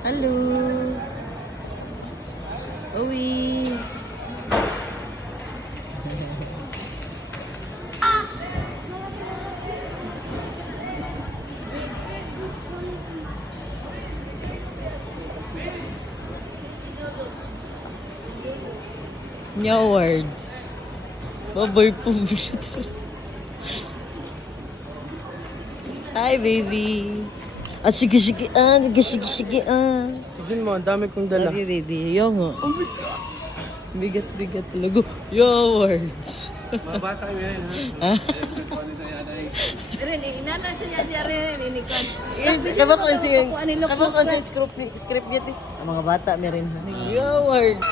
Hello. Uwi. No words. Baboy po. Hi, baby. Ah, sige, sige. Tignan mo, ang dami kong dala. Love you, baby. Yo nga. Oh my God. Bigat talaga. Yo words. Mga bata kami yan, ha? Rin, inana siya rin, inikan. Kabak ang script niya. Ang mga bata meron. Yo words.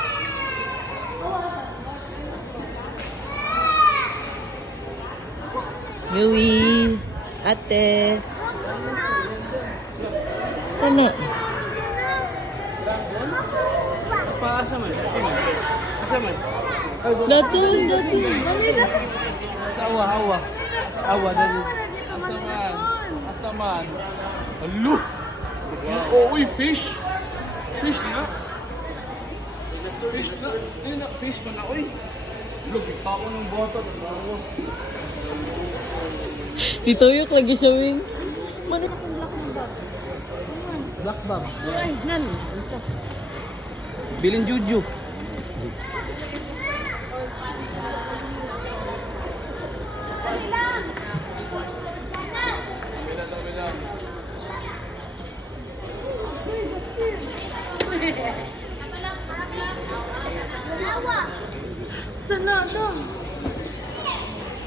Louie. Ate. Ano? Paasa man, asa man. Datun. Sa awa. Awa, dali. Asa man. Alu! Oh, uy, fish! Fish na! Fish pa na, uy! Look, pa ako ng boto. Tito Yuk lagi showing. Manit akong black ng bag. Black bag. Ay, nan. Ano siya? Bilin Juju. Sana daw.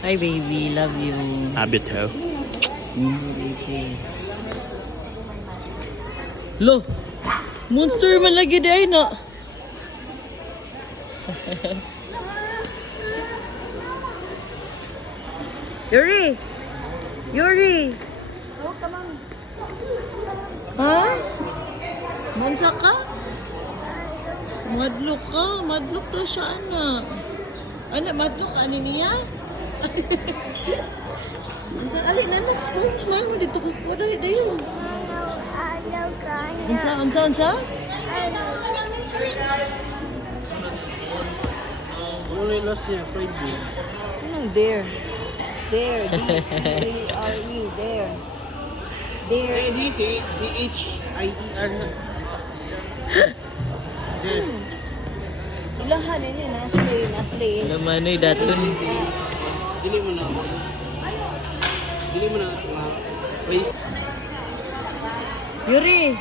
Hi baby, love you. Abito. Baby. Lo, monster man lagi day na. Yuri! Oh, come on. Ha? Mansa ka? Madlok to siya ana. Madlok ani niya? Mansa ali na next phone, smile mo dito ko dali dayon. Unsa? Ano na yung last niya? Friday. Anong there? There. D-E-R-E. There. There. D-H-I-E-R na. Ilahan yun yun. Nasli. Naman ay daton. Dili mo na. Please. Yuri!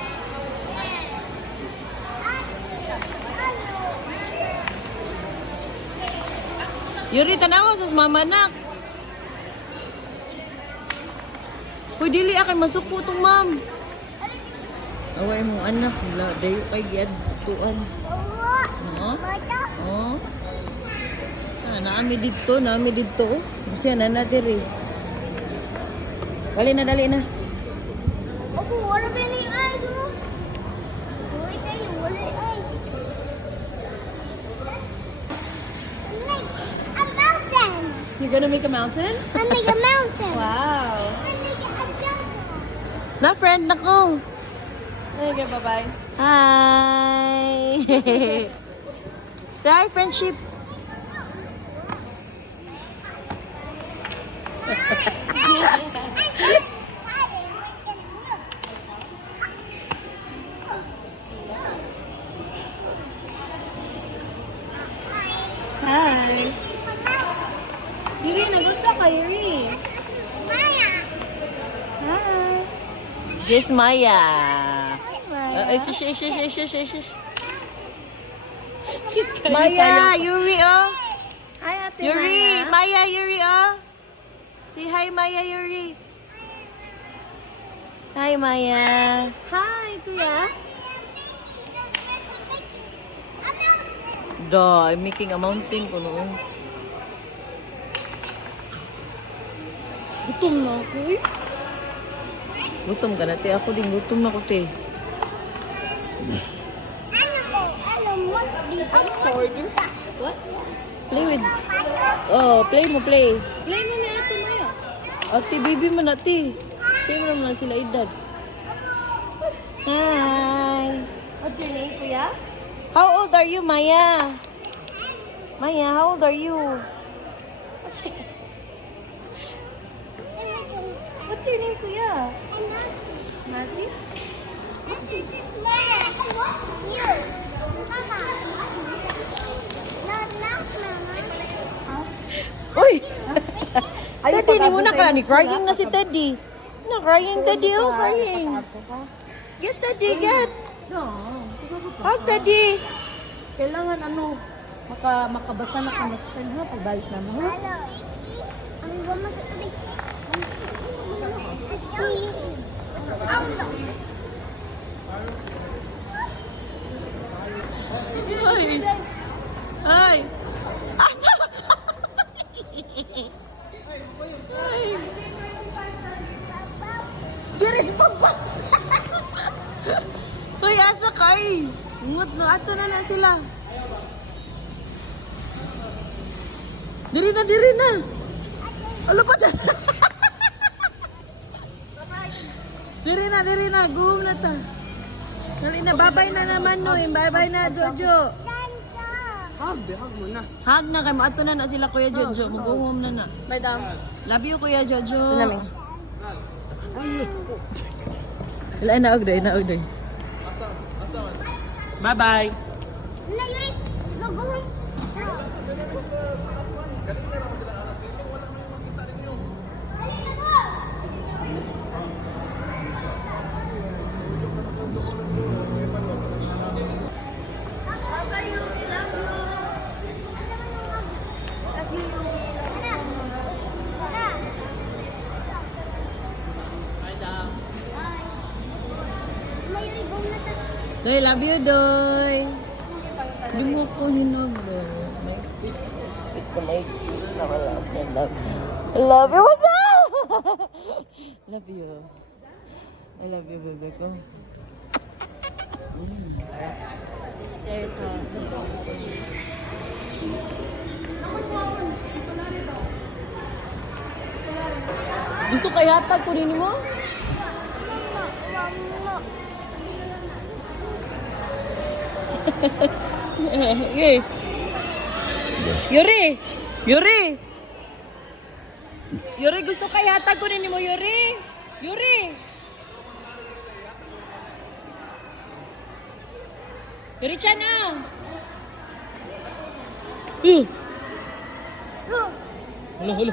Yuri, tanawa sa mama nak. Hoy, dili akay masuko tong ma'am. Away mong anak, dayo kay giadtuan. No? Oh. Naami dito. Oh. Kasi na diri. Dali na. Opo, wala ba yung ice, oh? Wait tayo, wala yung ice. Make a mountain. You're gonna make a mountain? I make a mountain. Wow. I make a jungle. Na friend na ko. Okay, bye-bye. Hi. Try friendship. Hi. Yuri, nagusta ka, Yuri. Maya. Hi. Yes, Maya. Ay, Maya. shush. Maya, Yuri, oh. Hi, Ate Yuri, Maya. Maya, Yuri, oh. Say hi, Maya, Yuri. Hi, Maya. Hi, Kuya. Da, I'm making a mountain ko noon. Gutom na ako, eh. Gutom ka na, te. Ako din, gutom na ko, te. Animal must be outside. What? Play with... Oh, play mo. Play mo ni Ate Maya. Ate, baby man, ate. Same naman sila edad. Hi. What's your name, kuya? How old are you, Maya? Maya, how old are you? What's your name, kuya? Nazi? This is Mara. Here. Mama. No, not Mama. Uy! Ayaw Teddy, di mo pag-absent na sa ka. inyo, Crying kuya. na si Teddy. Na, crying Teddy. Oh, crying. Pag-absent ka? Get Teddy, get. No. Hug Teddy. Kailangan makabasa na ka next time ha, pagbalik na mo. Ha? Hello. Ang goma sa tubig. See. Ay. Ay. Asa ka? Ay. Diri pa ba? Uy, asa ka eh. Ngut no, ato na sila. Diri na. Ano pa dyan? Diri na. Guhom na ta. Dali na, babay na naman no. Babay na, Jojo. Hug mo na. Hag na kay maato na sila Kuya Jojo. Mag-home na. Madam. Love you Kuya Jojo. Nami. Ay. Naog day. Bye-bye. Na, Yuri. Let's go, go. Doy, love you, Doy. Di mo ko hinog, Doy. Love you, wag na! Love you. I love you, bebe ko. There's a... Gusto kay hatag ko rin mo? Okay. Yuri! Yuri, gusto kay hatag ko rin mo, Yuri! Yuri! Yuri-chan na! Halo.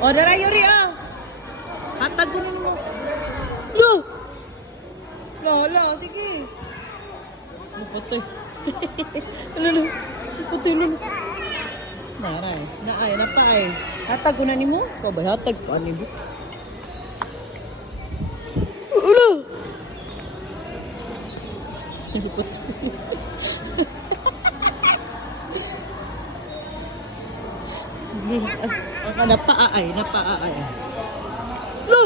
O, dara Yuri, ah! Hatag ko rin mo. Lo, sige. Patay. Lo. Patay, lo. Naay, napaay. Hatag ko na ni mo? Ikaw ba hatag pa ni mo? Lo. Napaay. Lo.